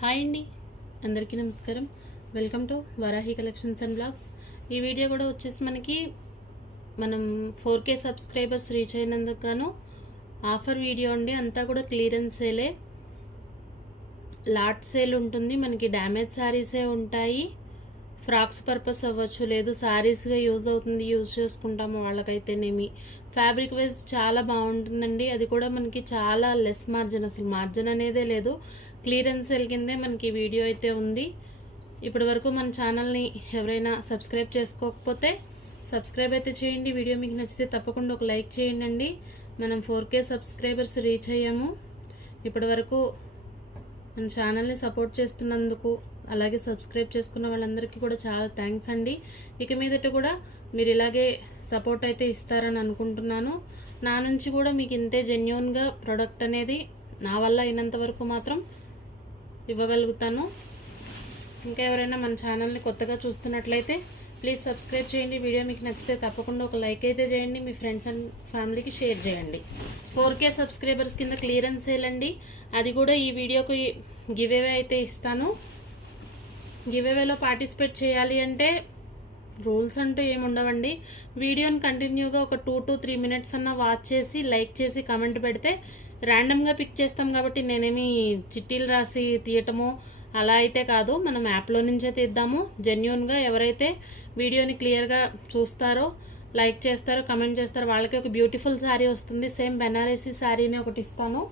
Hi అండి. అందరికీ నమస్కారం. Welcome to Varahi collections and blogs. ఈ వీడియో కూడా వచ్చేసి మనకి మనం ఫోర్ కే సబ్స్క్రైబర్స్ రీచ్ అయినందుకు గాను ఆఫర్ వీడియో అండి. అంతా కూడా క్లియరెన్స్ సేలే. లాట్ సేల్ ఉంటుంది. మనకి డ్యామేజ్ శారీసే ఉంటాయి. ఫ్రాక్స్ పర్పస్ అవ్వచ్చు లేదు శారీస్గా యూజ్ అవుతుంది యూజ్ చేసుకుంటాము వాళ్ళకైతేనేమి. ఫ్యాబ్రిక్ వైజ్ చాలా బాగుంటుందండి. అది కూడా మనకి చాలా లెస్ మార్జిన్. అసలు మార్జిన్ అనేదే లేదు. క్లియరెన్స్ సేల్ కిందే మనకి వీడియో అయితే ఉంది. ఇప్పటి వరకు మన ఛానల్ని ఎవరైనా సబ్స్క్రైబ్ చేసుకోకపోతే సబ్స్క్రైబ్ అయితే చేయండి. వీడియో మీకు నచ్చితే తప్పకుండా ఒక లైక్ చేయండి మనం ఫోర్ కే సబ్స్క్రైబర్స్ రీచ్ అయ్యాము. ఇప్పటి వరకు మన ఛానల్ని సపోర్ట్ చేస్తున్నందుకు అలాగే సబ్స్క్రైబ్ చేసుకున్న వాళ్ళందరికీ కూడా చాలా థ్యాంక్స్ అండి. ఇక మీదట కూడా మీరు ఇలాగే సపోర్ట్ అయితే ఇస్తారని అనుకుంటున్నాను. నా నుంచి కూడా మీకు ఇంతే జెన్యున్గా ప్రోడక్ట్ అనేది నా వల్ల అయినంత వరకు మాత్రం ఇవ్వగలుగుతాను. ఇంకా ఎవరైనా మన ఛానల్ని కొత్తగా చూస్తున్నట్లయితే ప్లీజ్ సబ్స్క్రైబ్ చేయండి. వీడియో మీకు నచ్చితే తప్పకుండా ఒక లైక్ అయితే చేయండి. మీ ఫ్రెండ్స్ అండ్ ఫ్యామిలీకి షేర్ చేయండి. ఫోర్ కే సబ్స్క్రైబర్స్ కింద క్లియరెన్స్ సేల్ అది కూడా ఈ వీడియోకి గివ్ అవే అయితే ఇస్తాను. గివ్ అవేలో పార్టిసిపేట్ చేయాలి అంటే రూల్స్ అంటూ ఏమి ఉండవండి వీడియోని కంటిన్యూగా ఒక టూ టు త్రీ మినిట్స్ అన్న వాచ్ చేసి లైక్ చేసి కమెంట్ పెడితే ర్యాండమ్గా పిక్ చేస్తాం కాబట్టి నేనేమి చిట్టీలు రాసి తీయటము అలా అయితే కాదు. మనం యాప్లో నుంచే తీద్దాము. జెన్యున్గా ఎవరైతే వీడియోని క్లియర్గా చూస్తారో లైక్ చేస్తారో కమెంట్ చేస్తారో వాళ్ళకి ఒక బ్యూటిఫుల్ శారీ వస్తుంది. సేమ్ బెనారసీ శారీని ఒకటి ఇస్తాను.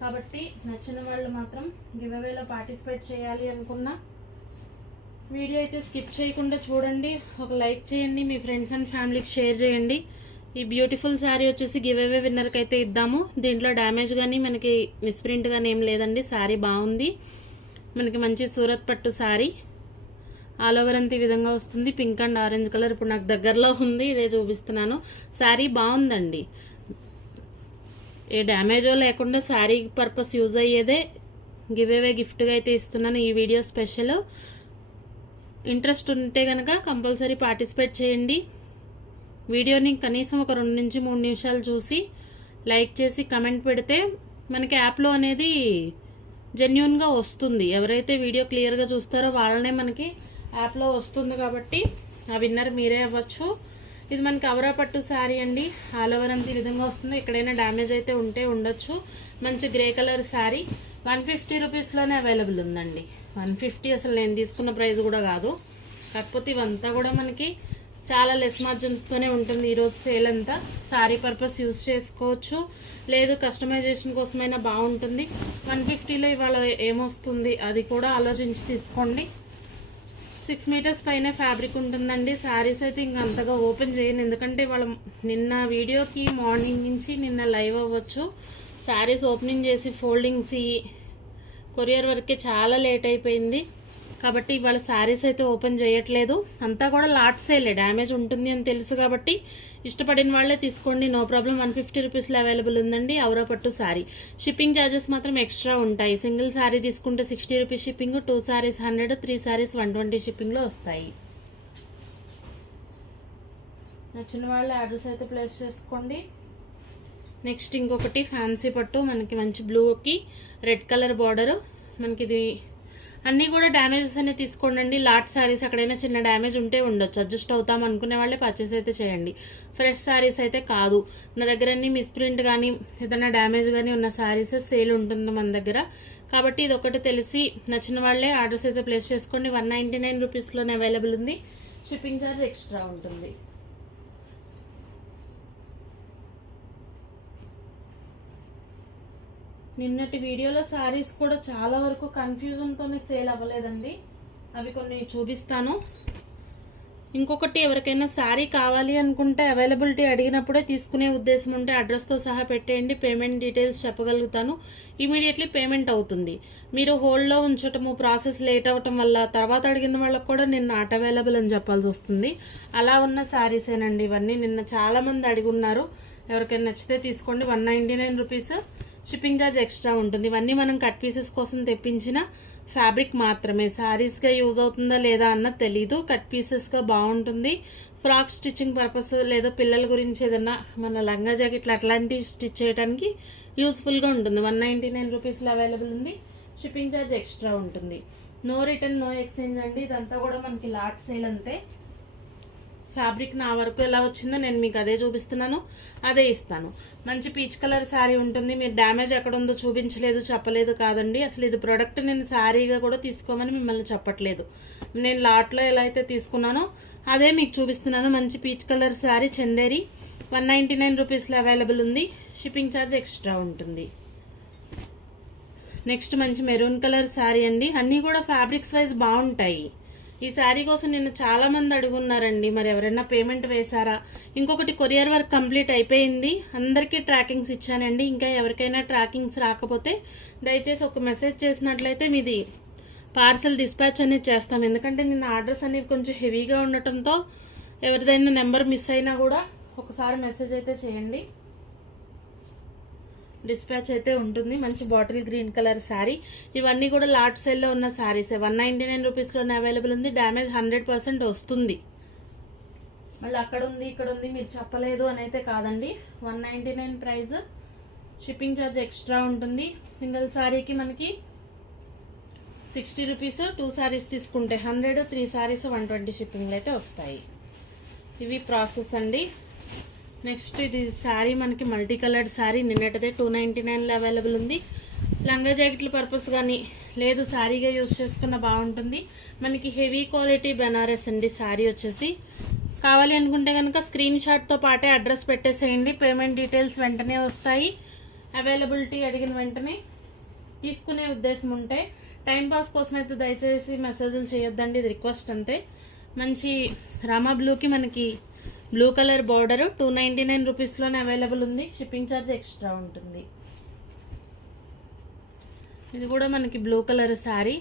కాబట్టి నచ్చిన వాళ్ళు మాత్రం గివవేలో పార్టిసిపేట్ చేయాలి అనుకున్నా వీడియో అయితే స్కిప్ చేయకుండా చూడండి. ఒక లైక్ చేయండి. మీ ఫ్రెండ్స్ అండ్ ఫ్యామిలీకి షేర్ చేయండి. ఈ బ్యూటిఫుల్ శారీ వచ్చేసి గివ్ అవే విన్నర్కి అయితే ఇద్దాము. దీంట్లో డ్యామేజ్ కానీ మనకి మిస్ప్రింట్ కానీ ఏం లేదండి. శారీ బాగుంది. మనకి మంచి సూరత్ పట్టు శారీ. ఆల్ ఓవర్ అంత ఈ విధంగా వస్తుంది. పింక్ అండ్ ఆరెంజ్ కలర్ ఇప్పుడు నాకు దగ్గరలో ఉంది. ఇదే చూపిస్తున్నాను. శారీ బాగుందండి. ఏ డ్యామేజో లేకుండా శారీ పర్పస్ యూజ్ అయ్యేదే. గివ్ అవే గిఫ్ట్గా అయితే ఇస్తున్నాను ఈ వీడియో స్పెషల్ ఇంట్రెస్ట్ ఉంటే కనుక కంపల్సరీ పార్టిసిపేట్ చేయండి. వీడియోని కనీసం ఒక రెండు నుంచి మూడు నిమిషాలు చూసి లైక్ చేసి కమెంట్ పెడితే మనకి యాప్లో అనేది జెన్యున్గా వస్తుంది. ఎవరైతే వీడియో క్లియర్గా చూస్తారో వాళ్ళనే మనకి యాప్లో వస్తుంది కాబట్టి ఆ విన్నర్ మీరే అవ్వచ్చు. ఇది మనకి అవరా పట్టు శారీ అండి. ఆల్ ఓవర్ అంత ఈ విధంగా వస్తుంది. ఎక్కడైనా డ్యామేజ్ అయితే ఉంటే ఉండొచ్చు. మంచి grey colour sari. One fifty రూపీస్లోనే available ఉందండి. వన్ ఫిఫ్టీ అసలు నేను తీసుకున్న ప్రైస్ కూడా కాదు. కాకపోతే ఇవంతా కూడా మనకి చాలా లెస్ మార్జిన్స్తోనే ఉంటుంది ఈరోజు సేల్ అంతా. శారీ పర్పస్ యూస్ చేసుకోవచ్చు. లేదు కస్టమైజేషన్ కోసమైనా బాగుంటుంది. వన్ ఫిఫ్టీలో ఇవాళ ఏమొస్తుంది? అది కూడా ఆలోచించి తీసుకోండి. సిక్స్ మీటర్స్ పైన ఫ్యాబ్రిక్ ఉంటుందండి. శారీస్ అయితే ఇంక అంతగా ఓపెన్ చేయను. ఎందుకంటే వాళ్ళ నిన్న వీడియోకి మార్నింగ్ నుంచి నిన్న లైవ్ అవ్వచ్చు. శారీస్ ఓపెనింగ్ చేసి ఫోల్డింగ్స్ కొరియర్ వరకే చాలా లేట్ అయిపోయింది. కాబట్టి ఇవాళ శారీస్ అయితే ఓపెన్ చేయట్లేదు. అంతా కూడా లాట్ సేలే డ్యామేజ్ ఉంటుంది అని తెలుసు కాబట్టి ఇష్టపడిన వాళ్ళే తీసుకోండి. నో ప్రాబ్లం వన్ ఫిఫ్టీ రూపీస్లో అవైలబుల్ ఉందండి. అవరా పట్టు శారీ షిప్పింగ్ ఛార్జెస్ మాత్రం ఎక్స్ట్రా ఉంటాయి. సింగిల్ శారీ తీసుకుంటే sixty rupees shipping two saris hundred three saris one twenty షిప్పింగ్లో వస్తాయి. నచ్చిన వాళ్ళు ఆర్డర్స్ అయితే ప్లేస్ చేసుకోండి. నెక్స్ట్ ఇంకొకటి ఫ్యాన్సీ పట్టు మనకి మంచి బ్లూకి రెడ్ కలర్ బార్డరు మనకి ఇది అన్నీ కూడా డ్యామేజెస్ అనేవి తీసుకోండి లాట్ శారీస్ అక్కడైనా చిన్న డ్యామేజ్ ఉంటే ఉండొచ్చు. అడ్జస్ట్ అవుతాం అనుకునే వాళ్ళే పర్చేస్ అయితే చేయండి. ఫ్రెష్ శారీస్ అయితే కాదు. నా దగ్గర అన్ని మిస్ప్రింట్ కానీ ఏదైనా డ్యామేజ్ కానీ ఉన్న శారీస్ సేల్ ఉంటుంది మన దగ్గర. కాబట్టి ఇది ఒకటి తెలిసి నచ్చిన వాళ్ళే ఆర్డర్స్ అయితే ప్లేస్ చేసుకోండి. వన్ నైంటీ నైన్ రూపీస్లోనే అవైలబుల్ ఉంది. షిప్పింగ్ ఛార్జ్ ఎక్స్ట్రా ఉంటుంది. నిన్నటి వీడియోలో శారీస్ కూడా చాలా వరకు కన్ఫ్యూజన్తోనే సేల్ అవ్వలేదండి. అవి కొన్ని చూపిస్తాను. ఇంకొకటి ఎవరికైనా శారీ కావాలి అనుకుంటే అవైలబిలిటీ అడిగినప్పుడే తీసుకునే ఉద్దేశం ఉంటే అడ్రస్తో సహా పెట్టేయండి. పేమెంట్ డీటెయిల్స్ చెప్పగలుగుతాను. ఇమీడియట్లీ పేమెంట్ అవుతుంది. మీరు హోల్డ్లో ఉంచటము ప్రాసెస్ లేట్ అవ్వటం వల్ల తర్వాత అడిగిన వాళ్ళకి కూడా నిన్న నాట్ అవైలబుల్ అని చెప్పాల్సి వస్తుంది. అలా ఉన్న శారీసేనండి ఇవన్నీ. నిన్న చాలామంది అడిగి ఉన్నారు. ఎవరికైనా నచ్చితే తీసుకోండి. One ninety nine rupees. Shipping charge extra ఉంటుంది. ఇవన్నీ మనం కట్ పీసెస్ కోసం తెప్పించిన ఫ్యాబ్రిక్ మాత్రమే. శారీస్గా యూజ్ అవుతుందా లేదా అన్నది తెలీదు. కట్ పీసెస్గా బాగుంటుంది. ఫ్రాక్ స్టిచ్చింగ్ పర్పస్ లేదా పిల్లల గురించి ఏదన్నా మన లంగా జాకెట్లు అట్లాంటివి స్టిచ్ చేయడానికి యూస్ఫుల్గా ఉంటుంది. వన్ నైంటీ నైన్ రూపీస్లో అవైలబుల్ ఉంది. షిప్పింగ్ ఛార్జ్ ఎక్స్ట్రా ఉంటుంది. నో రిటర్న్ నో ఎక్స్చేంజ్ అండి. ఇదంతా కూడా మనకి లాట్ సేల్ అంతే. ఫ్యాబ్రిక్ నా వరకు ఎలా వచ్చిందో నేను మీకు అదే చూపిస్తున్నాను అదే ఇస్తాను. మంచి పీచ్ కలర్ శారీ ఉంటుంది మీరు డ్యామేజ్ ఎక్కడ ఉందో చూపించలేదు చెప్పలేదు కాదండి. అసలు ఇది ప్రోడక్ట్ నేను శారీగా కూడా తీసుకోమని మిమ్మల్ని చెప్పట్లేదు. నేను లాట్లో ఎలా అయితే తీసుకున్నానో అదే మీకు చూపిస్తున్నాను. మంచి peach colour sari Chanderi. One ninety nine రూపీస్లో అవైలబుల్ ఉంది. షిప్పింగ్ ఛార్జ్ ఎక్స్ట్రా ఉంటుంది. నెక్స్ట్ మంచి మెరూన్ కలర్ శారీ అండి. అన్నీ కూడా ఫ్యాబ్రిక్స్ వైజ్ బాగుంటాయి. ఈ శారీ కోసం నిన్న చాలా మంది అడుగున్నారండి. మరి ఎవరైనా పేమెంట్ వేశారా? ఇంకొకటి కొరియర్ వర్క్ కంప్లీట్ అయిపోయింది. అందరికీ ట్రాకింగ్స్ ఇచ్చానండి. ఇంకా ఎవరికైనా ట్రాకింగ్స్ రాకపోతే దయచేసి ఒక మెసేజ్ చేసినట్లయితే మీది పార్సల్ డిస్పాచ్ అనేది చేస్తాం. ఎందుకంటే నిన్న ఆర్డర్స్ అనేవి కొంచెం హెవీగా ఉండటంతో ఎవరిదైనా నెంబర్ మిస్ అయినా కూడా ఒకసారి మెసేజ్ అయితే చేయండి. డిస్పాచ్ అయితే ఉంటుంది. మంచి బాటిల్ గ్రీన్ కలర్ శారీ ఇవన్నీ కూడా లాట్ సెల్లో ఉన్న శారీస్ వన్ నైంటీ నైన్ రూపీస్లోనే అవైలబుల్ ఉంది. డ్యామేజ్ హండ్రెడ్ పర్సెంట్ వస్తుంది. మళ్ళీ అక్కడ ఉంది ఇక్కడ ఉంది. మీరు చెప్పలేదు అని అయితే కాదండి. One ninety nine price shipping charge extra ఉంటుంది సింగిల్ శారీకి మనకి సిక్స్టీ రూపీస్ టూ శారీస్ తీసుకుంటే hundred three saris one twenty షిప్పింగ్లు అయితే వస్తాయి. ఇవి ప్రాసెస్ అండి. నెక్స్ట్ ఇది శారీ మనకి మల్టీ కలర్డ్ శారీ. నిన్నటిదే టూ నైంటీ నైన్లో అవైలబుల్ ఉంది. లంగా జాకెట్ల పర్పస్ కానీ లేదు శారీగా యూస్ చేసుకున్న బాగుంటుంది. మనకి హెవీ క్వాలిటీ బెనారస్ అండి శారీ వచ్చేసి. కావాలి అనుకుంటే కనుక స్క్రీన్ షాట్తో పాటే అడ్రస్ పెట్టేసేయండి. పేమెంట్ డీటెయిల్స్ వెంటనే వస్తాయి. అవైలబిలిటీ అడిగిన వెంటనే తీసుకునే ఉద్దేశం ఉంటే టైంపాస్ కోసం అయితే దయచేసి మెసేజ్లు చేయొద్దండి. ఇది రిక్వెస్ట్ అంతే. మంచి రామా బ్లూకి మనకి blue colour border two ninety nine రూపీస్లోనే available ఉంది. షిప్పింగ్ ఛార్జ్ ఎక్స్ట్రా ఉంటుంది. ఇది కూడా మనకి బ్లూ కలర్ శారీ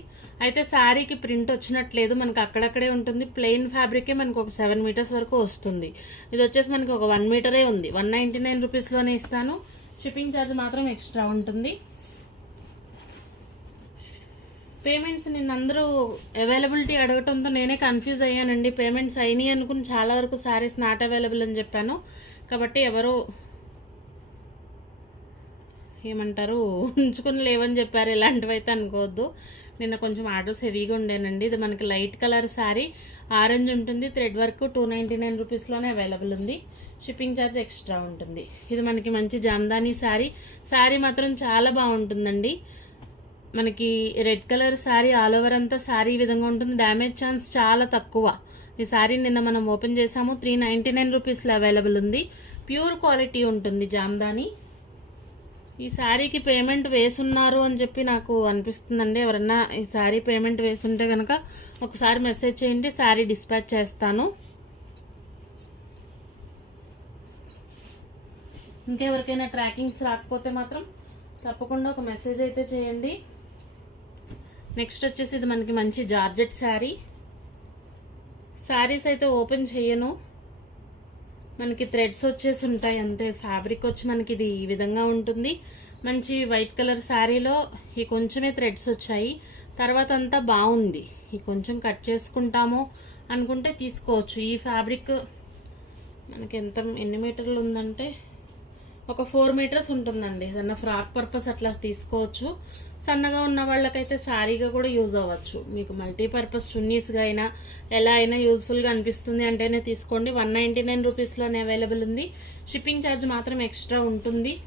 అయితే శారీకి ప్రింట్ వచ్చినట్లేదు. మనకి అక్కడక్కడే ఉంటుంది. ప్లెయిన్ ఫ్యాబ్రికే మనకు ఒక సెవెన్ మీటర్స్ వరకు వస్తుంది. ఇది వచ్చేసి మనకి ఒక వన్ మీటరే ఉంది. వన్ నైంటీ నైన్ రూపీస్లోనే ఇస్తాను. షిప్పింగ్ ఛార్జ్ మాత్రం ఎక్స్ట్రా ఉంటుంది. పేమెంట్స్ నిన్న అందరూ అవైలబిలిటీ అడగటంతో నేనే కన్ఫ్యూజ్ అయ్యానండి. పేమెంట్స్ అయినాయి అనుకుని చాలా వరకు శారీస్ నాట్ అవైలబుల్ అని చెప్పాను. కాబట్టి ఎవరు ఏమంటారు ఉంచుకుని లేవని చెప్పారు. ఇలాంటివి అయితే అనుకోవద్దు. నిన్న కొంచెం ఆర్డర్స్ హెవీగా ఉండేనండి. ఇది మనకి లైట్ కలర్ శారీ ఆరెంజ్ ఉంటుంది. Thread work two ninety nine రూపీస్లోనే available ఉంది. షిప్పింగ్ ఛార్జ్ ఎక్స్ట్రా ఉంటుంది. ఇది మనకి మంచి జామ్దానీ శారీ శారీ మాత్రం చాలా బాగుంటుందండి. మనకి red colour sari all over అంతా శారీ ఈ విధంగా ఉంటుంది. డ్యామేజ్ ఛాన్స్ చాలా తక్కువ. ఈ శారీ నిన్న మనం ఓపెన్ చేసాము. త్రీ నైంటీ నైన్ రూపీస్లో అవైలబుల్ ఉంది. ప్యూర్ క్వాలిటీ ఉంటుంది జామ్దాని. ఈ శారీకి పేమెంట్ వేసున్నారు అని చెప్పి నాకు అనిపిస్తుందండి. ఎవరన్నా ఈ శారీ పేమెంట్ వేసుంటే కనుక ఒకసారి మెసేజ్ చేయండి. శారీ డిస్పాచ్ చేస్తాను. ఇంకెవరికైనా ట్రాకింగ్స్ రాకపోతే మాత్రం తప్పకుండా ఒక మెసేజ్ అయితే చేయండి. నెక్స్ట్ వచ్చేసి ఇది మనకి మంచి జార్జెట్ శారీ. శారీస్ అయితే ఓపెన్ చేయను. మనకి థ్రెడ్స్ వచ్చేసి ఉంటాయి అంతే. ఫ్యాబ్రిక్ వచ్చి మనకి ఇది ఈ విధంగా ఉంటుంది. మంచి వైట్ కలర్ శారీలో ఈ కొంచెమే థ్రెడ్స్ వచ్చాయి. తర్వాత అంతా బాగుంది. ఈ కొంచెం కట్ చేసుకుంటాము అనుకుంటే తీసుకోవచ్చు. ఈ ఫ్యాబ్రిక్ మనకి ఎంత ఎన్ని మీటర్లు ఉందంటే ఒక ఫోర్ మీటర్స్ ఉంటుందండి. ఏదన్నా ఫ్రాక్ పర్పస్ అట్లా తీసుకోవచ్చు. సన్నగా ఉన్న వాళ్ళకైతే శారీగా కూడా యూజ్ అవ్వచ్చు. మీకు మల్టీపర్పస్ చున్నీస్గా అయినా ఎలా అయినా యూజ్ఫుల్గా అనిపిస్తుంది అంటేనే తీసుకోండి. వన్ నైంటీ నైన్ రూపీస్లోనే అవైలబుల్ ఉంది. షిప్పింగ్ ఛార్జ్ మాత్రం ఎక్స్ట్రా ఉంటుంది.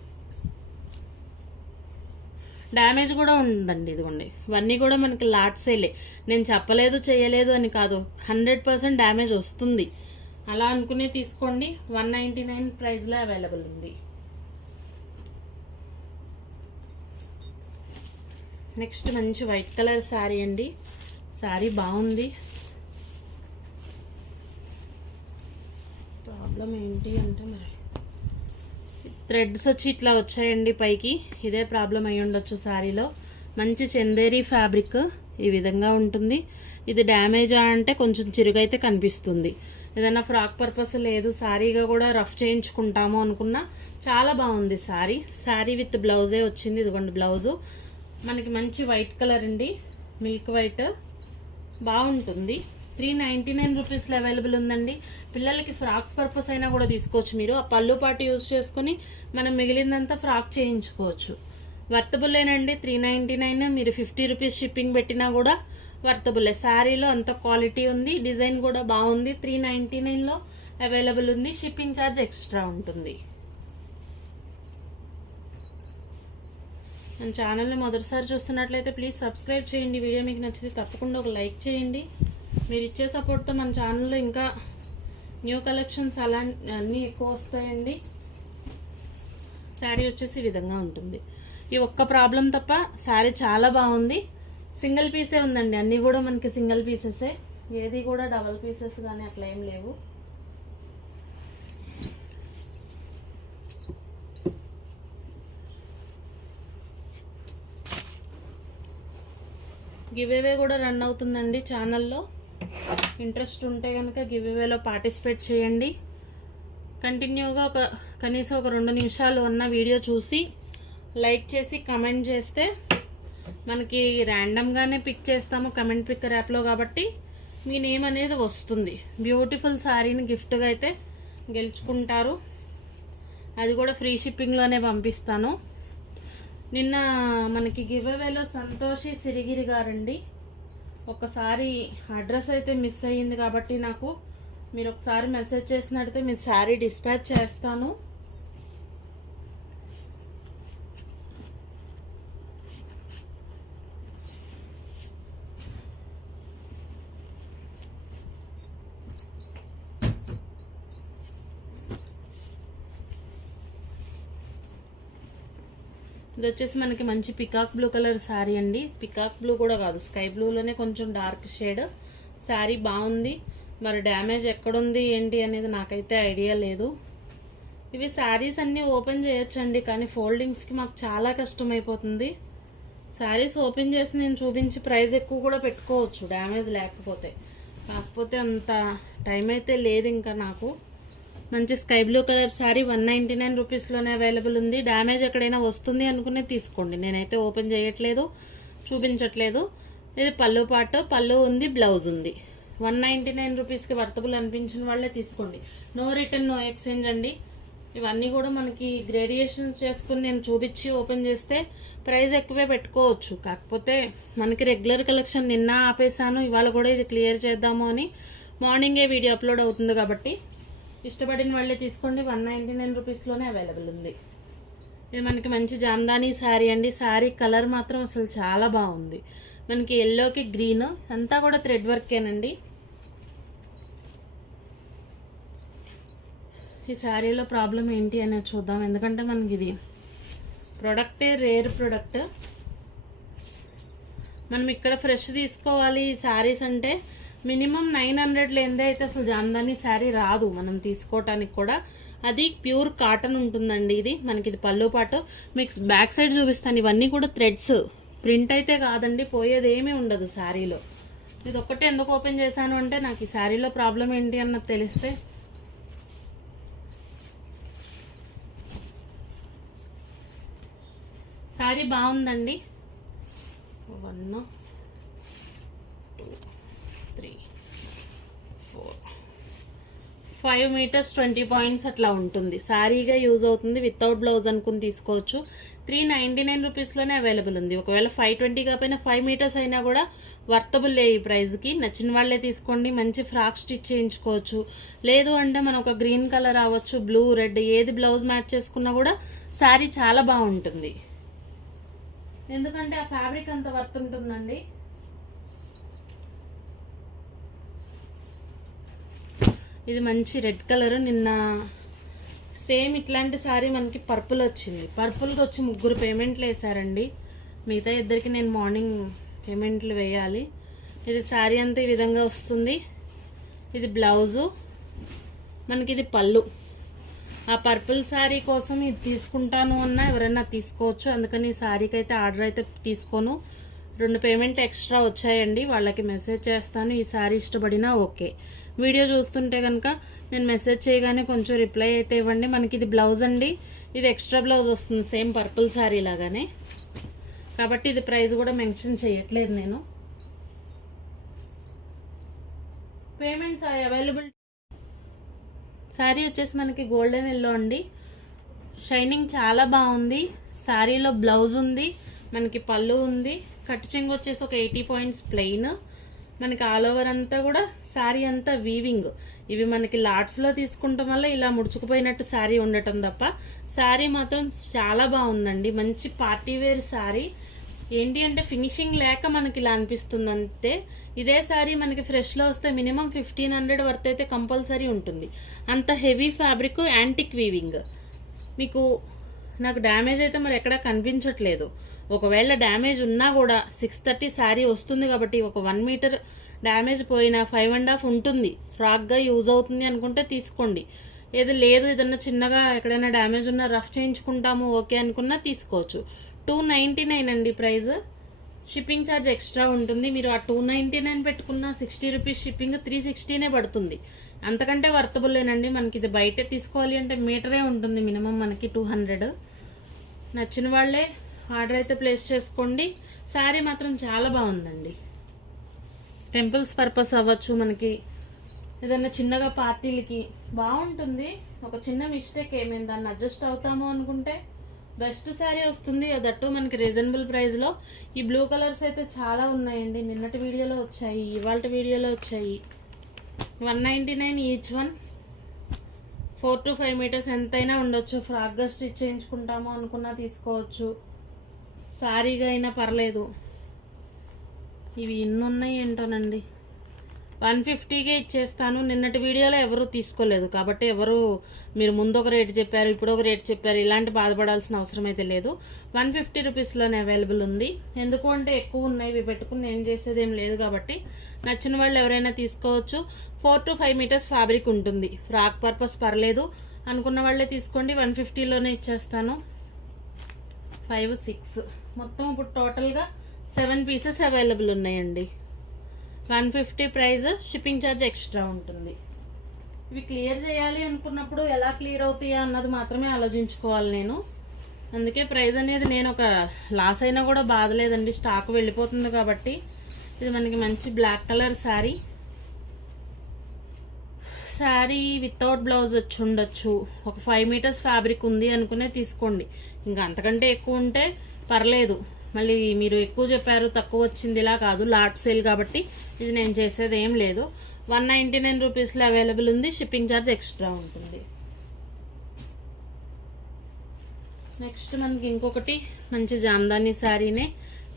డ్యామేజ్ కూడా ఉందండి ఇదిగోండి. ఇవన్నీ కూడా మనకి లాట్సేలే నేను చెప్పలేదు చేయలేదు అని కాదు. హండ్రెడ్ పర్సెంట్ డ్యామేజ్ వస్తుంది. అలా అనుకునే తీసుకోండి. వన్ నైంటీ నైన్ ప్రైస్లో అవైలబుల్ ఉంది. నెక్స్ట్ మంచి వైట్ కలర్ శారీ అండి. శారీ బాగుంది. ప్రాబ్లం ఏంటి అంటే మరి థ్రెడ్స్ వచ్చి ఇట్లా వచ్చాయండి పైకి. ఇదే ప్రాబ్లం అయి ఉండొచ్చు శారీలో. మంచి చందేరి ఫ్యాబ్రిక్ ఈ విధంగా ఉంటుంది. ఇది డ్యామేజా అంటే కొంచెం చిరుగైతే కనిపిస్తుంది. ఏదైనా ఫ్రాక్ పర్పస్ లేదు శారీగా కూడా రఫ్ చేయించుకుంటాము అనుకున్నా చాలా బాగుంది శారీ. శారీ విత్ బ్లౌజే వచ్చింది. ఇదిగోండి బ్లౌజు. మనకి మంచి వైట్ కలర్ అండి. Milk white. బాగుంటుంది. త్రీ నైంటీ నైన్ రూపీస్లో అవైలబుల్ ఉందండి. పిల్లలకి ఫ్రాక్స్ పర్పస్ అయినా కూడా తీసుకోవచ్చు మీరు. ఆ పళ్ళు పాటు యూజ్ చేసుకొని మనం మిగిలిందంతా ఫ్రాక్ చేయించుకోవచ్చు. వర్తబుల్లేనండి. త్రీ నైంటీ నైన్ మీరు ఫిఫ్టీ రూపీస్ షిప్పింగ్ పెట్టినా కూడా వర్తబుల్లే శారీలో అంత క్వాలిటీ ఉంది. డిజైన్ కూడా బాగుంది. త్రీ నైంటీ నైన్లో అవైలబుల్ ఉంది. షిప్పింగ్ ఛార్జ్ ఎక్స్ట్రా ఉంటుంది. మన ఛానల్ని మొదటిసారి చూస్తున్నట్లయితే ప్లీజ్ సబ్స్క్రైబ్ చేయండి. వీడియో మీకు నచ్చితే తప్పకుండా ఒక లైక్ చేయండి. మీరు ఇచ్చే సపోర్ట్తో మన ఛానల్లో ఇంకా న్యూ కలెక్షన్స్ అలా అన్నీ ఎక్కువ వస్తాయండి. శారీ వచ్చేసి ఈ విధంగా ఉంటుంది. ఈ ఒక్క ప్రాబ్లం తప్ప శారీ చాలా బాగుంది. సింగిల్ పీసే ఉందండి. అన్నీ కూడా మనకి సింగిల్ పీసెసే. ఏది కూడా డబల్ పీసెస్ కానీ అట్లా ఏం లేవు. గివేవే కూడా రన్ అవుతుందండి ఛానల్లో. ఇంట్రెస్ట్ ఉంటే కనుక గివేవేలో పార్టిసిపేట్ చేయండి. కంటిన్యూగా ఒక కనీసం ఒక రెండు నిమిషాలు ఉన్న వీడియో చూసి లైక్ చేసి కమెంట్ చేస్తే మనకి ర్యాండమ్గానే పిక్ చేస్తాము కమెంట్ పిక్కర్ యాప్లో కాబట్టి మీ నేమ్ అనేది వస్తుంది. బ్యూటిఫుల్ శారీని గిఫ్ట్గా అయితే గెలుచుకుంటారు. అది కూడా ఫ్రీ షిప్పింగ్లోనే పంపిస్తాను. నిన్న మనకి గివ్అవేలో సంతోషి సిరిగిరి గారండి. ఒకసారి అడ్రస్ అయితే మిస్ అయ్యింది కాబట్టి నాకు మీరు ఒకసారి మెసేజ్ చేసినట్టయితే మీ శారీ డిస్పాచ్ చేస్తాను. ఇది వచ్చేసి మనకి మంచి పికాక్ బ్లూ కలర్ శారీ అండి. పికాక్ బ్లూ కూడా కాదు స్కై బ్లూలోనే కొంచెం డార్క్ షేడ్ శారీ బాగుంది. మరి డ్యామేజ్ ఎక్కడుంది ఏంటి అనేది నాకైతే ఐడియా లేదు. ఇవి శారీస్ అన్నీ ఓపెన్ చేయొచ్చండి కానీ ఫోల్డింగ్స్కి మాకు చాలా కష్టం అయిపోతుంది శారీస్ ఓపెన్ చేసి నేను చూపించి ప్రైస్ ఎక్కువ కూడా పెట్టుకోవచ్చు డ్యామేజ్ లేకపోతే. కాకపోతే అంత టైం అయితే లేదు ఇంకా నాకు. మంచి sky blue colour sari one ninety nine రూపీస్లోనే available ఉంది. డ్యామేజ్ ఎక్కడైనా వస్తుంది అనుకునే తీసుకోండి. నేనైతే ఓపెన్ చేయట్లేదు చూపించట్లేదు. ఇది పళ్ళు పాటు పళ్ళు ఉంది బ్లౌజ్ ఉంది. వన్ నైంటీ నైన్ రూపీస్కి వర్తబుల్ అనిపించిన వాళ్ళే తీసుకోండి. నో రిటర్న్ నో ఎక్స్చేంజ్ అండి. ఇవన్నీ కూడా మనకి గ్రేడియేషన్స్ చేసుకుని నేను చూపించి ఓపెన్ చేస్తే ప్రైస్ ఎక్కువే పెట్టుకోవచ్చు. కాకపోతే మనకి రెగ్యులర్ కలెక్షన్ నిన్న ఆపేసాను ఇవాళ కూడా ఇది క్లియర్ చేద్దాము అని మార్నింగే వీడియో అప్లోడ్ అవుతుంది కాబట్టి. ఇష్టపడిన వాళ్ళే తీసుకోండి. వన్ నైంటీ నైన్ రూపీస్లోనే అవైలబుల్ ఉంది. ఇది మనకి మంచి జామ్దానీ శారీ అండి. శారీ కలర్ మాత్రం అసలు చాలా బాగుంది. మనకి ఎల్లోకి గ్రీన్ అంతా కూడా థ్రెడ్ వర్కేనండి ఈ శారీలో ప్రాబ్లం ఏంటి అనేది చూద్దాం. ఎందుకంటే మనకి ఇది ప్రోడక్టే రేర్ ప్రోడక్ట్ మనం ఇక్కడ ఫ్రెష్ తీసుకోవాలి ఈ శారీస్ అంటే. మినిమం నైన్ హండ్రెడ్ లేనిదే అయితే అసలు జామదాని శారీ రాదు మనం తీసుకోవటానికి కూడా. అది ప్యూర్ కాటన్ ఉంటుందండి ఇది. మనకి ఇది పళ్ళు పాటు. మీకు బ్యాక్ సైడ్ చూపిస్తాను. ఇవన్నీ కూడా థ్రెడ్స్. ప్రింట్ అయితే కాదండి. పోయేది ఏమీ ఉండదు శారీలో. ఇది ఒక్కటే ఎందుకు ఓపెన్ చేశాను అంటే నాకు ఈ శారీలో ప్రాబ్లం ఏంటి అన్నది తెలిస్తే. శారీ బాగుందండి. One two three four five metres twenty points అట్లా ఉంటుంది. శారీగా యూజ్ అవుతుంది. వితౌట్ బ్లౌజ్ అనుకుని తీసుకోవచ్చు. త్రీ నైంటీ నైన్ రూపీస్లోనే అవైలబుల్ ఉంది. ఒకవేళ ఫైవ్ ట్వంటీ కాకపోయినా ఫైవ్ మీటర్స్ అయినా కూడా వర్తబుల్ ఈ ప్రైస్కి నచ్చిన వాళ్ళే తీసుకోండి. మంచి ఫ్రాక్ స్టిచ్ చేయించుకోవచ్చు. లేదు అంటే మనం ఒక గ్రీన్ కలర్ అవ్వచ్చు బ్లూ రెడ్ ఏది బ్లౌజ్ మ్యాచ్ చేసుకున్నా కూడా శారీ చాలా బాగుంటుంది. ఎందుకంటే ఆ ఫ్యాబ్రిక్ అంత వర్త్ ఉంటుందండి. ఇది మంచి రెడ్ కలర్. నిన్న సేమ్ ఇట్లాంటి సారీ మనకి పర్పుల్ వచ్చింది. పర్పుల్కి వచ్చి ముగ్గురు పేమెంట్లు వేసారండి మిగతా ఇద్దరికి నేను మార్నింగ్ పేమెంట్లు వేయాలి. ఇది శారీ అంతా ఈ విధంగా వస్తుంది. ఇది బ్లౌజు మనకి ఇది పళ్ళు. ఆ పర్పుల్ శారీ కోసం ఇది తీసుకుంటాను అన్నా ఎవరైనా తీసుకోవచ్చు. అందుకని ఈ శారీకి అయితే ఆర్డర్ అయితే తీసుకోను. రెండు పేమెంట్ ఎక్స్ట్రా వచ్చాయండి. వాళ్ళకి మెసేజ్ చేస్తాను. ఈ శారీ ఇష్టపడినా ఓకే. వీడియో చూస్తుంటే కనుక నేను మెసేజ్ చేయగానే కొంచెం రిప్లై అయితే ఇవ్వండి. మనకి ఇది బ్లౌజ్ అండి. ఇది ఎక్స్ట్రా బ్లౌజ్ వస్తుంది. సేమ్ పర్పుల్ శారీ లాగానే. కాబట్టి ఇది ప్రైస్ కూడా మెన్షన్ చేయట్లేదు నేను. పేమెంట్స్ అవైలబుల్ శారీ వచ్చేసి మనకి గోల్డెన్ ఎల్లో అండి. షైనింగ్ చాలా బాగుంది. శారీలో బ్లౌజ్ ఉంది. మనకి పళ్ళు ఉంది. కట్ చెంగు వచ్చేసి ఒక ఎయిటీ పాయింట్స్ ప్లెయిన్. మనకి ఆల్ ఓవర్ అంతా కూడా శారీ అంతా వీవింగ్ ఇవి మనకి లాట్స్లో తీసుకుంటాం వల్ల ఇలా ముడుచుకుపోయినట్టు శారీ ఉండటం తప్ప. శారీ మాత్రం చాలా బాగుందండి. మంచి పార్టీ వేర్ శారీ ఏంటి అంటే ఫినిషింగ్ లేక మనకి ఇలా అనిపిస్తుంది అంతే. ఇదే శారీ మనకి ఫ్రెష్లో వస్తే మినిమం ఫిఫ్టీన్ హండ్రెడ్ వర్త్ అయితే కంపల్సరీ ఉంటుంది. అంత హెవీ ఫ్యాబ్రిక్ యాంటిక్ వీవింగ్ మీకు నాకు డ్యామేజ్ అయితే మరి ఎక్కడా కనిపించట్లేదు. ఒకవేళ డ్యామేజ్ ఉన్నా కూడా సిక్స్ థర్టీ శారీ వస్తుంది కాబట్టి ఒక వన్ మీటర్ డ్యామేజ్ పోయినా ఫైవ్ అండ్ హాఫ్ ఉంటుంది. ఫ్రాక్గా యూజ్ అవుతుంది అనుకుంటే తీసుకోండి. ఏది లేదు ఏదన్నా చిన్నగా ఎక్కడైనా డ్యామేజ్ ఉన్నా రఫ్ చేయించుకుంటాము ఓకే అనుకున్నా తీసుకోవచ్చు. టూ నైంటీ నైన్ అండి ప్రైస్ షిప్పింగ్ ఛార్జ్ ఎక్స్ట్రా ఉంటుంది. మీరు ఆ టూ నైంటీ నైన్ పెట్టుకున్న సిక్స్టీ రూపీస్ షిప్పింగ్ త్రీ సిక్స్టీనే పడుతుంది. అంతకంటే వర్తబుల్లేనండి మనకి ఇది బయట తీసుకోవాలి అంటే మీటరే ఉంటుంది. మినిమం మనకి టూ హండ్రెడ్ నచ్చిన వాళ్ళే ఆర్డర్ అయితే ప్లేస్ చేసుకోండి. శారీ మాత్రం చాలా బాగుందండి. టెంపుల్స్ పర్పస్ అవ్వచ్చు మనకి. ఏదైనా చిన్నగా పార్టీలకి బాగుంటుంది. ఒక చిన్న మిస్టేక్ ఏమైంది దాన్ని అడ్జస్ట్ అవుతాము అనుకుంటే బెస్ట్ శారీ వస్తుంది. అదట్టు మనకి రీజనబుల్ ప్రైస్లో ఈ బ్లూ కలర్స్ అయితే చాలా ఉన్నాయండి. నిన్నటి వీడియోలో వచ్చాయి ఇవాళ వీడియోలో వచ్చాయి. One ninety nine each one four to five meters ఎంతైనా ఉండొచ్చు. ఫ్రాక్గా స్టిచ్ చేయించుకుంటాము అనుకున్నా తీసుకోవచ్చు. సారీగా అయినా పర్లేదు. ఇవి ఎన్ని ఉన్నాయి ఏంటోనండి? వన్ ఫిఫ్టీకే ఇచ్చేస్తాను. నిన్నటి వీడియోలో ఎవరు తీసుకోలేదు. కాబట్టి ఎవరు మీరు ముందు ఒక రేటు చెప్పారు ఇప్పుడు ఒక రేటు చెప్పారు ఇలాంటి బాధపడాల్సిన అవసరం అయితే లేదు. వన్ ఫిఫ్టీ రూపీస్లోనే అవైలబుల్ ఉంది. ఎందుకు అంటే ఎక్కువ ఉన్నాయి. ఇవి పెట్టుకుని నేను చేసేది ఏం లేదు కాబట్టి. నచ్చిన వాళ్ళు ఎవరైనా తీసుకోవచ్చు. Four to five meters fabric ఉంటుంది. ఫ్రాక్ పర్పస్ పర్లేదు. అనుకున్న వాళ్ళే తీసుకోండి. వన్ ఫిఫ్టీలోనే ఇచ్చేస్తాను. Five six. మొత్తం ఇప్పుడు టోటల్గా సెవెన్ పీసెస్ అవైలబుల్ ఉన్నాయండి. One fifty price shipping charge extra ఉంటుంది. ఇవి క్లియర్ చేయాలి అనుకున్నప్పుడు ఎలా క్లియర్ అవుతాయా అన్నది మాత్రమే ఆలోచించుకోవాలి నేను. అందుకే ప్రైస్ అనేది నేను ఒక లాస్ అయినా కూడా బాధలేదండి. స్టాక్ వెళ్ళిపోతుంది కాబట్టి ఇది మనకి మంచి black colour sari sari without blouse వచ్చి ఉండొచ్చు. ఒక ఫైవ్ మీటర్స్ ఫ్యాబ్రిక్ ఉంది అనుకునే తీసుకోండి. ఇంకా అంతకంటే ఎక్కువ ఉంటే పర్లేదు. మళ్ళీ మీరు ఎక్కువ చెప్పారు తక్కువ వచ్చింది ఇలా కాదు. లాట్ సేల్ కాబట్టి ఇది నేను చేసేది ఏం లేదు. వన్ నైంటీ నైన్ రూపీస్లో అవైలబుల్ ఉంది. షిప్పింగ్ ఛార్జ్ ఎక్స్ట్రా ఉంటుంది. నెక్స్ట్ మనకి ఇంకొకటి మంచి జామ్దాని శారీనే.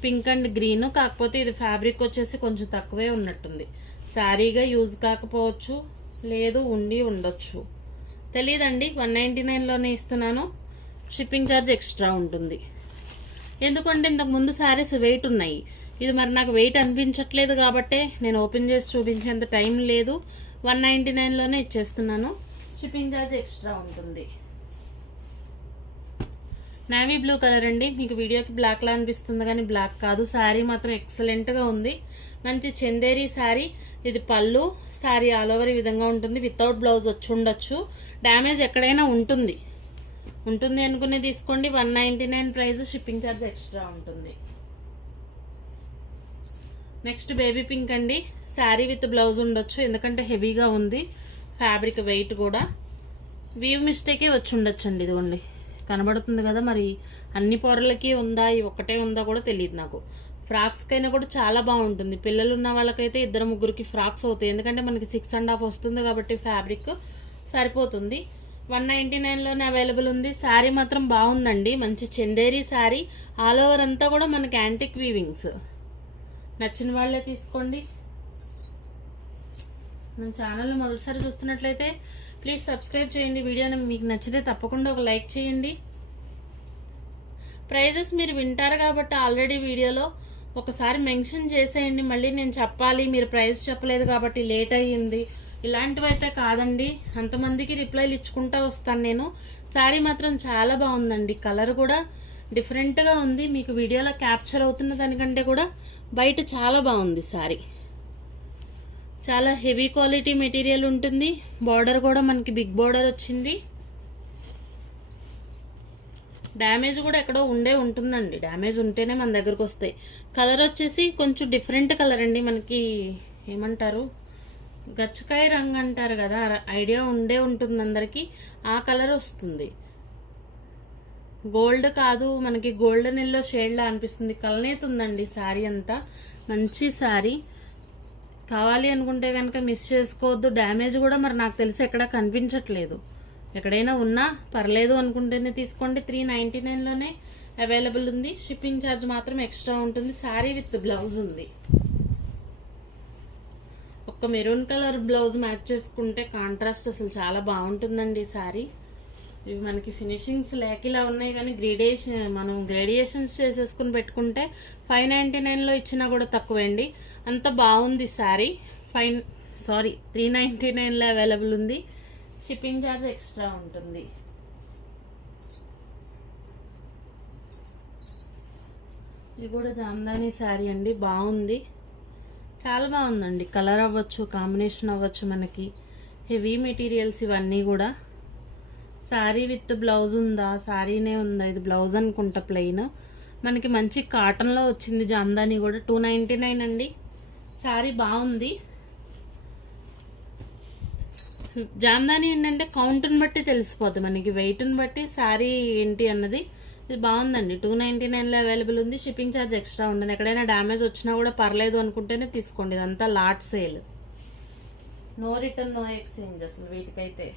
Pink and green. కాకపోతే ఇది ఫ్యాబ్రిక్ వచ్చేసి కొంచెం తక్కువే ఉన్నట్టుంది. శారీగా యూజ్ కాకపోవచ్చు లేదు ఉండి ఉండొచ్చు. తెలియదండి వన్ నైంటీ నైన్లోనే ఇస్తున్నాను. షిప్పింగ్ ఛార్జ్ ఎక్స్ట్రా ఉంటుంది. ఎందుకంటే ఇంతకు ముందు శారీస్ వెయిట్ ఉన్నాయి. ఇది మరి నాకు వెయిట్ అనిపించట్లేదు కాబట్టే నేను ఓపెన్ చేసి చూపించేంత టైం లేదు. వన్ నైంటీ నైన్లోనే ఇచ్చేస్తున్నాను. షిప్పింగ్ ఛార్జ్ ఎక్స్ట్రా ఉంటుంది. నావీ బ్లూ కలర్ అండి. మీకు వీడియోకి బ్లాక్లా అనిపిస్తుంది కానీ బ్లాక్ కాదు. శారీ మాత్రం ఎక్సలెంట్గా ఉంది. మంచి చందేరి శారీ. ఇది పళ్ళు శారీ ఆల్ ఓవర్ ఈ విధంగా ఉంటుంది. వితౌట్ బ్లౌజ్ వచ్చి ఉండొచ్చు. డ్యామేజ్ ఎక్కడైనా ఉంటుంది. ఉంటుంది అనుకుని తీసుకోండి. One ninety nine price shipping charge extra ఉంటుంది. నెక్స్ట్ బేబీ పింక్ అండి. శారీ విత్ బ్లౌజ్ ఉండొచ్చు. ఎందుకంటే హెవీగా ఉంది. ఫ్యాబ్రిక్ వెయిట్ కూడా. వీవ్ మిస్టేకే వచ్చి ఉండొచ్చు అండి ఇదిగోండి. కనబడుతుంది కదా మరి. అన్ని పొరలకి ఉందా? ఈ ఒకటే ఉందా కూడా తెలియదు నాకు. ఫ్రాక్స్కైనా కూడా చాలా బాగుంటుంది. పిల్లలు ఉన్న వాళ్ళకైతే ఇద్దరు ముగ్గురికి ఫ్రాక్స్ అవుతాయి. ఎందుకంటే మనకి సిక్స్ అండ్ హాఫ్ వస్తుంది కాబట్టి ఫ్యాబ్రిక్ సరిపోతుంది. వన్ నైంటీ నైన్లోనే అవైలబుల్ ఉంది. శారీ మాత్రం బాగుందండి. మంచి చందేరి శారీ ఆల్ ఓవర్ అంతా కూడా మనకి యాంటిక్ వీవింగ్స్ నచ్చిన వాళ్ళే తీసుకోండి. మన ఛానల్ మొదటిసారి చూస్తున్నట్లయితే ప్లీజ్ సబ్స్క్రైబ్ చేయండి. వీడియోని మీకు నచ్చితే తప్పకుండా ఒక లైక్ చేయండి. ప్రైజెస్ మీరు వింటారు కాబట్టి ఆల్రెడీ వీడియోలో ఒకసారి మెన్షన్ చేసేయండి. మళ్ళీ నేను చెప్పాలి మీరు ప్రైస్ చెప్పలేదు కాబట్టి లేట్ అయ్యింది. ఇలాంటివైతే కాదండి. అంతమందికి రిప్లైలు ఇచ్చుకుంటా వస్తాను నేను. శారీ మాత్రం చాలా బాగుందండి. కలర్ కూడా డిఫరెంట్గా ఉంది. మీకు వీడియోలో క్యాప్చర్ అవుతున్న దానికంటే కూడా బయట చాలా బాగుంది శారీ. చాలా హెవీ క్వాలిటీ మెటీరియల్ ఉంటుంది. బార్డర్ కూడా మనకి బిగ్ బార్డర్ వచ్చింది. డ్యామేజ్ కూడా ఎక్కడో ఉండే ఉంటుందండి. డ్యామేజ్ ఉంటేనే మన దగ్గరకు వస్తాయి. కలర్ వచ్చేసి కొంచెం డిఫరెంట్ కలర్ అండి. మనకి ఏమంటారు? గచ్చకాయ రంగు అంటారు కదా ఐడియా ఉండే ఉంటుంది అందరికీ. ఆ కలర్ వస్తుంది. గోల్డ్ కాదు మనకి గోల్డెన్ ఎల్లో షేడ్లా అనిపిస్తుంది. కలనేత ఉందండి శారీ అంతా. మంచి శారీ కావాలి అనుకుంటే కనుక మిస్ చేసుకోవద్దు. డ్యామేజ్ కూడా మరి నాకు తెలిసి ఎక్కడ కనిపించట్లేదు. ఎక్కడైనా ఉన్నా పర్లేదు అనుకుంటేనే తీసుకోండి. త్రీ నైంటీ నైన్లోనే అవైలబుల్ ఉంది. షిప్పింగ్ ఛార్జ్ మాత్రం ఎక్స్ట్రా ఉంటుంది. శారీ విత్ బ్లౌజ్ ఉంది. ఒక మెరూన్ కలర్ బ్లౌజ్ మ్యాచ్ చేసుకుంటే కాంట్రాస్ట్ అసలు చాలా బాగుంటుందండి ఈ శారీ ఇవి మనకి ఫినిషింగ్స్ లేక ఇలా ఉన్నాయి కానీ గ్రేడియేషన్ మనం గ్రేడియేషన్స్ చేసేసుకుని పెట్టుకుంటే ఫైవ్ నైంటీ నైన్లో ఇచ్చినా కూడా తక్కువండి. అంత బాగుంది sari five sorry three ninety నైన్లో అవైలబుల్ ఉంది. షిప్పింగ్ ఛార్జ్ ఎక్స్ట్రా ఉంటుంది. ఇది కూడా జామ్దాని శారీ అండి. బాగుంది. చాలా బాగుందండి. కలర్ అవ్వచ్చు కాంబినేషన్ అవ్వచ్చు మనకి. హెవీ మెటీరియల్స్ ఇవన్నీ కూడా. శారీ విత్ బ్లౌజ్ ఉందా? శారీనే ఉందా? ఇది బ్లౌజ్ అనుకుంటా ప్లెయిన్ మనకి మంచి కాటన్లో వచ్చింది జాందాని కూడా. టూ నైంటీ నైన్ అండి. శారీ బాగుంది. జామ్దాని ఏంటంటే కౌంట్ని బట్టి తెలిసిపోద్ది మనకి. వెయిట్ని బట్టి శారీ ఏంటి అన్నది. ఇది బాగుందండి. టూ నైంటీ నైన్లో అవైలబుల్ ఉంది. షిప్పింగ్ ఛార్జ్ ఎక్స్ట్రా ఉంటుంది. ఎక్కడైనా డ్యామేజ్ వచ్చినా కూడా పర్లేదు అనుకుంటేనే తీసుకోండి. ఇదంతా lot sale no return no exchange అసలు వీటికైతే.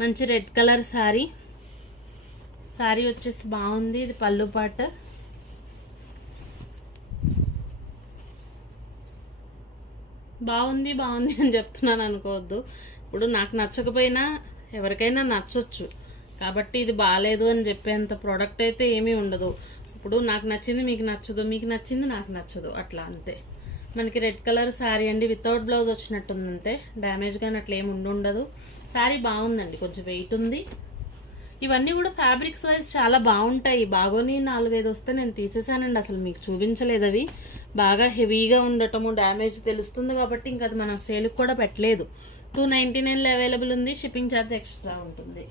మంచి రెడ్ కలర్ శారీ శారీ వచ్చేసి బాగుంది. ఇది పళ్ళు పాట. బాగుంది బాగుంది అని చెప్తున్నాను అనుకోవద్దు. ఇప్పుడు నాకు నచ్చకపోయినా ఎవరికైనా నచ్చొచ్చు. కాబట్టి ఇది బాగాలేదు అని చెప్పేంత ప్రోడక్ట్ అయితే ఏమీ ఉండదు. ఇప్పుడు నాకు నచ్చింది మీకు నచ్చదు మీకు నచ్చింది నాకు నచ్చదు. అట్లా అంతే. మనకి రెడ్ కలర్ శారీ అండి వితౌట్ బ్లౌజ్ వచ్చినట్టుందంటే డ్యామేజ్ కానీ అట్లా ఏమి ఉండుండదు శారీ బాగుందండి కొంచెం వెయిట్ ఉంది. ఇవన్నీ కూడా ఫ్యాబ్రిక్స్ వైజ్ చాలా బాగుంటాయి. బాగోని నాలుగైదు వస్తే నేను తీసేసానండి అసలు మీకు చూపించలేదు అవి. బాగా హెవీగా ఉండటము డ్యామేజ్ తెలుస్తుంది కాబట్టి ఇంకా అది మనం సేల్కి కూడా పెట్టలేదు. టూ నైంటీ నైన్లో అవైలబుల్ ఉంది షిప్పింగ్ ఛార్జ్ ఎక్స్ట్రా ఉంటుంది.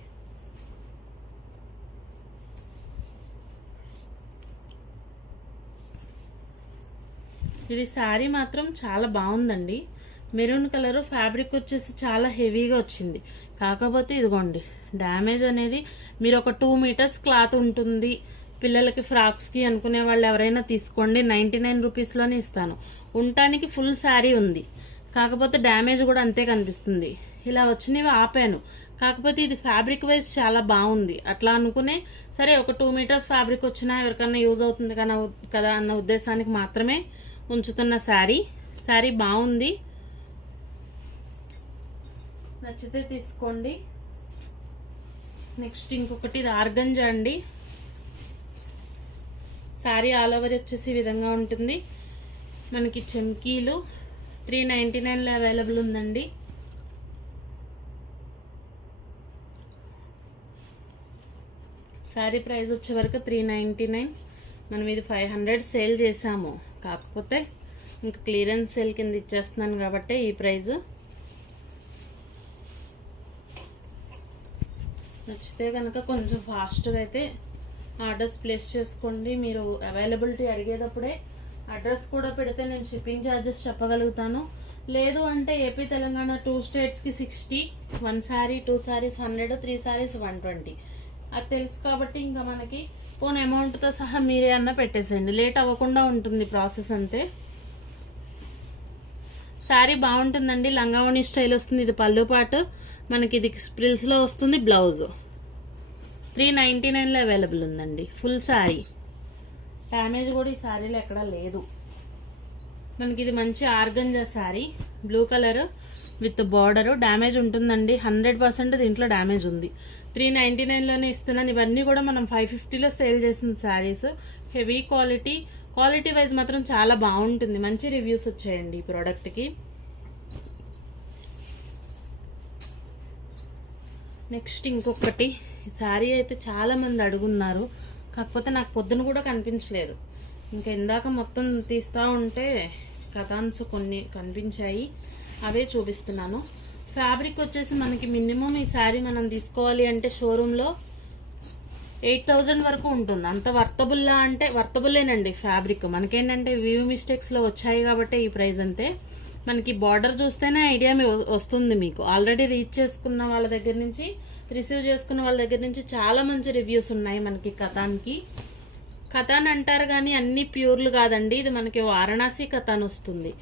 ఇది శారీ మాత్రం చాలా బాగుందండి. మెరూన్ కలర్ ఫ్యాబ్రిక్ వచ్చేసి చాలా హెవీగా వచ్చింది. కాకపోతే ఇదిగోండి డ్యామేజ్ అనేది మీరు ఒక టూ మీటర్స్ క్లాత్ ఉంటుంది. పిల్లలకి ఫ్రాక్స్కి అనుకునే వాళ్ళు ఎవరైనా తీసుకోండి నైంటీ నైన్ రూపీస్లోనే ఇస్తాను. ఉండటానికి ఫుల్ శారీ ఉంది. కాకపోతే డ్యామేజ్ కూడా అంతే కనిపిస్తుంది. ఇలా వచ్చినవి ఆపాను. కాకపోతే ఇది ఫ్యాబ్రిక్ వైజ్ చాలా బాగుంది. అట్లా అనుకునే సరే ఒక టూ మీటర్స్ ఫ్యాబ్రిక్ వచ్చినా ఎవరికన్నా యూజ్ అవుతుంది కదా కదా అన్న ఉద్దేశానికి మాత్రమే ఉంచుతున్న శారీ. శారీ బాగుంది. నచ్చితే తీసుకోండి. నెక్స్ట్ ఇంకొకటి ఇది ఆర్గంజా అండి. శారీ ఆల్ ఓవర్ వచ్చేసి విధంగా ఉంటుంది. మనకి చెమ్కీలు త్రీ నైంటీ నైన్లో అవైలబుల్ ఉందండి. శారీ ప్రైస్ వచ్చే వరకు త్రీ నైంటీ నైన్. మనం ఇది ఫైవ్ హండ్రెడ్ సేల్ చేసాము. కాకపోతే ఇంకా క్లియరెన్స్ సేల్ కింద ఇచ్చేస్తున్నాను కాబట్టి ఈ ప్రైస్ నచ్చితే కనుక కొంచెం ఫాస్ట్గా అయితే ఆర్డర్స్ ప్లేస్ చేసుకోండి. మీరు అవైలబిలిటీ అడిగేటప్పుడే అడ్రస్ కూడా పెడితే నేను షిప్పింగ్ ఛార్జెస్ చెప్పగలుగుతాను. లేదు అంటే ఏపీ తెలంగాణ టూ స్టేట్స్కి sixty one sari two saris hundred three saris one twenty. అది తెలుసు కాబట్టి ఇంకా మనకి ఫోన్ అమౌంట్తో సహా మీరే అన్న పెట్టేసేయండి. లేట్ అవ్వకుండా ఉంటుంది ప్రాసెస్ అంతే. శారీ బాగుంటుందండి. లంగావణి స్టైల్ వస్తుంది. ఇది పళ్ళు పాటు. మనకి ఇది స్ప్రిల్స్లో వస్తుంది బ్లౌజ్ త్రీ నైంటీ నైన్లో అవైలబుల్ ఉందండి. ఫుల్ శారీ డ్యామేజ్ కూడా ఈ శారీలో ఎక్కడా లేదు. మనకి ఇది మంచి organza sari blue colour with border. Damage ఉంటుందండి. హండ్రెడ్ పర్సెంట్ దీంట్లో డ్యామేజ్ ఉంది. త్రీ నైంటీ నైన్లోనే ఇస్తున్నాను. ఇవన్నీ కూడా మనం ఫైవ్ ఫిఫ్టీలో సేల్ చేసిన saris. Heavy quality. Quality wise మాత్రం చాలా బాగుంటుంది. మంచి రివ్యూస్ వచ్చాయండి ఈ ప్రోడక్ట్కి. నెక్స్ట్ ఇంకొకటి. ఈ శారీ అయితే చాలా మంది అడుగున్నారు. కాకపోతే నాకు పొద్దున కూడా కనిపించలేదు. ఇంకా ఇందాక మొత్తం తీస్తూ ఉంటే కథాన్స్ కొన్ని కనిపించాయి. అవే చూపిస్తున్నాను. ఫ్యాబ్రిక్ వచ్చేసి మనకి మినిమం ఈ శారీ మనం తీసుకోవాలి అంటే షోరూంలో ఎయిట్ థౌజండ్ వరకు ఉంటుంది. అంత వర్తబుల్లా అంటే వర్తబుల్లేనండి ఫ్యాబ్రిక్. మనకేంటంటే వ్యూ మిస్టేక్స్లో వచ్చాయి కాబట్టి ఈ ప్రైస్ అంతే. మనకి బార్డర్ చూస్తేనే ఐడియా వస్తుంది మీకు. ఆల్రెడీ రీచ్ చేసుకున్న వాళ్ళ దగ్గర నుంచి రిసీవ్ చేసుకున్న వాళ్ళ దగ్గర నుంచి చాలా మంచి రివ్యూస్ ఉన్నాయి మనకి కథాన్కి. కథాన్ అంటారు కానీ అన్ని ప్యూర్లు కాదండి. ఇది మనకి వారణాసి కథాన్ వస్తుంది.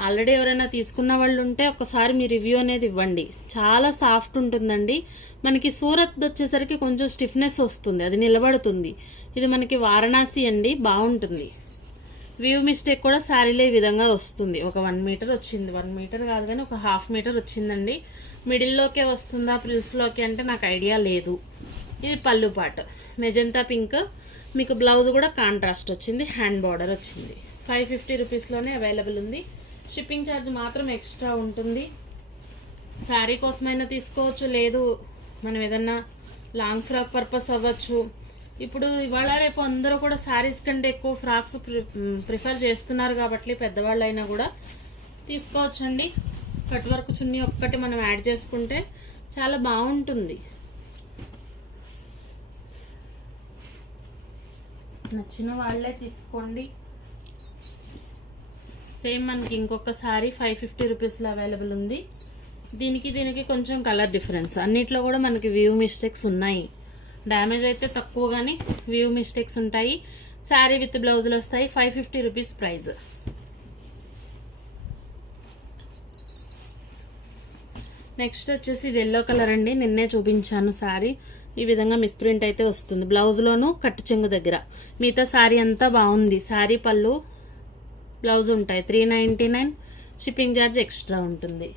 ఆల్రెడీ ఎవరైనా తీసుకున్న వాళ్ళు ఉంటే ఒకసారి మీ రివ్యూ అనేది ఇవ్వండి. చాలా సాఫ్ట్ ఉంటుందండి. మనకి సూరత్ వచ్చేసరికి కొంచెం స్టిఫ్నెస్ వస్తుంది. అది నిలబడుతుంది. ఇది మనకి వారణాసి అండి. బాగుంటుంది. వ్యూ మిస్టేక్ కూడా శారీలో ఈ విధంగా వస్తుంది. ఒక వన్ మీటర్ వచ్చింది. వన్ మీటర్ కాదు కానీ ఒక హాఫ్ మీటర్ వచ్చిందండి. మిడిల్లోకే వస్తుందా ప్రిల్స్లోకి అంటే నాకు ఐడియా లేదు. ఇది పళ్ళు పాట. Magenta pink. మీకు బ్లౌజ్ కూడా కాంట్రాస్ట్ వచ్చింది. హ్యాండ్ బార్డర్ వచ్చింది. ఫైవ్ ఫిఫ్టీ రూపీస్లోనే అవైలబుల్ ఉంది. షిప్పింగ్ ఛార్జ్ మాత్రం ఎక్స్ట్రా ఉంటుంది. శారీ కోసమైనా తీసుకోవచ్చు లేదు మనం ఏదన్నా లాంగ్ ఫ్రాక్ పర్పస్ అవ్వచ్చు. ఇప్పుడు ఇవాళ రేపు అందరూ కూడా శారీస్ కంటే ఎక్కువ ఫ్రాక్స్ ప్రిఫర్ చేస్తున్నారు కాబట్టి పెద్దవాళ్ళు అయినా కూడా తీసుకోవచ్చండి. కట్ వర్క్ చున్నీ ఒక్కటి మనం యాడ్ చేసుకుంటే చాలా బాగుంటుంది. నచ్చిన వాళ్ళే తీసుకోండి. సేమ్ మనకి ఇంకొక సారీ ఫైవ్ ఫిఫ్టీ రూపీస్లో అవైలబుల్ ఉంది. దీనికి దీనికి కొంచెం కలర్ డిఫరెన్స్. అన్నిట్లో కూడా మనకి వ్యూ మిస్టేక్స్ ఉన్నాయి. డ్యామేజ్ అయితే తక్కువ కానీ వ్యూ మిస్టేక్స్ ఉంటాయి. శారీ విత్ బ్లౌజులు వస్తాయి. Five fifty rupees price next వచ్చేసి ఇది ఎల్లో కలర్ అండి. నిన్నే చూపించాను శారీ ఈ విధంగా మిస్ప్రింట్ అయితే వస్తుంది. బ్లౌజ్లోను కట్టు చెంగు దగ్గర. మిగతా శారీ అంతా బాగుంది. శారీ పళ్ళు బ్లౌజ్ ఉంటాయి. Three ninety nine shipping charge extra ఉంటుంది.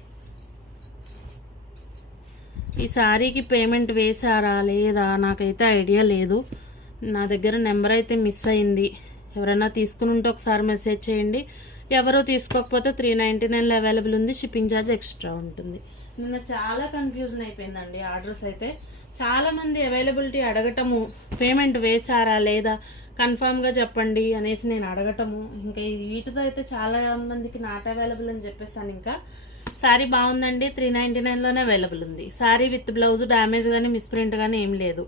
ఈ శారీకి పేమెంట్ వేసారా లేదా నాకైతే ఐడియా లేదు. నా దగ్గర నెంబర్ అయితే మిస్ అయింది. ఎవరైనా తీసుకుని ఉంటే ఒకసారి మెసేజ్ చేయండి. ఎవరో తీసుకోకపోతే త్రీ నైంటీ నైన్లో అవైలబుల్ ఉంది. షిప్పింగ్ ఛార్జ్ ఎక్స్ట్రా ఉంటుంది. నిన్న చాలా కన్ఫ్యూజన్ అయిపోయిందండి ఆర్డర్స్ అయితే. చాలా మంది అవైలబిలిటీ అడగటము పేమెంట్ వేసారా లేదా కన్ఫామ్గా చెప్పండి అనేసి నేను అడగటము. ఇంకా వీటితో అయితే చాలా మందికి నాట్ అవైలబుల్ అని చెప్పేసాను ఇంకా. శారీ బాగుందండి త్రీ నైంటీ నైన్లోనే అవైలబుల్ ఉంది. శారీ విత్ బ్లౌజ్ డ్యామేజ్ కానీ మిస్ప్రింట్ కానీ ఏం లేదు.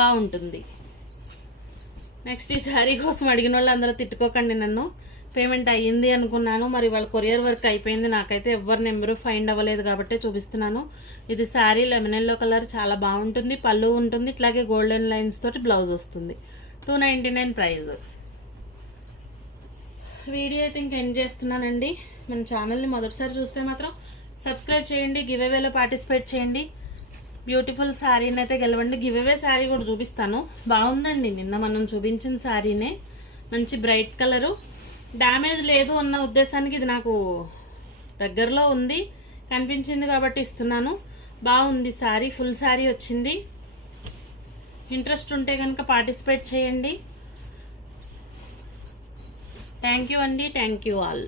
బాగుంటుంది. నెక్స్ట్ ఈ శారీ కోసం అడిగిన వాళ్ళు అందరూ తిట్టుకోకండి నన్ను. పేమెంట్ అయ్యింది అనుకున్నాను. మరి వాళ్ళ కొరియర్ వర్క్ అయిపోయింది. నాకైతే ఎవరి నెంబరు ఫైండ్ అవ్వలేదు కాబట్టి చూపిస్తున్నాను. ఇది శారీ లెమన్ ఎల్లో కలర్ చాలా బాగుంటుంది. పళ్ళు ఉంటుంది. ఇట్లాగే గోల్డెన్ లైన్స్ తోటి బ్లౌజ్ వస్తుంది. Two ninety nine price. Video అయితే ఇంక ఎండ్ చేస్తున్నానండి. మన ఛానల్ని మొదటిసారి చూస్తే మాత్రం సబ్స్క్రైబ్ చేయండి. గివ్ అవేలో పార్టిసిపేట్ చేయండి. బ్యూటిఫుల్ శారీని అయితే గెలవండి. గివ్ అవే శారీ కూడా చూపిస్తాను. బాగుందండి. నిన్న మనం చూపించిన శారీనే. మంచి బ్రైట్ కలరు. డ్యామేజ్ లేదు అన్న ఉద్దేశానికి ఇది నాకు దగ్గరలో ఉంది. కనిపించింది కాబట్టి ఇస్తున్నాను. బాగుంది శారీ ఫుల్ శారీ వచ్చింది. ఇంట్రెస్ట్ ఉంటే కనుక పార్టిసిపేట్ చేయండి. థ్యాంక్ యూ అండి. Thank you all.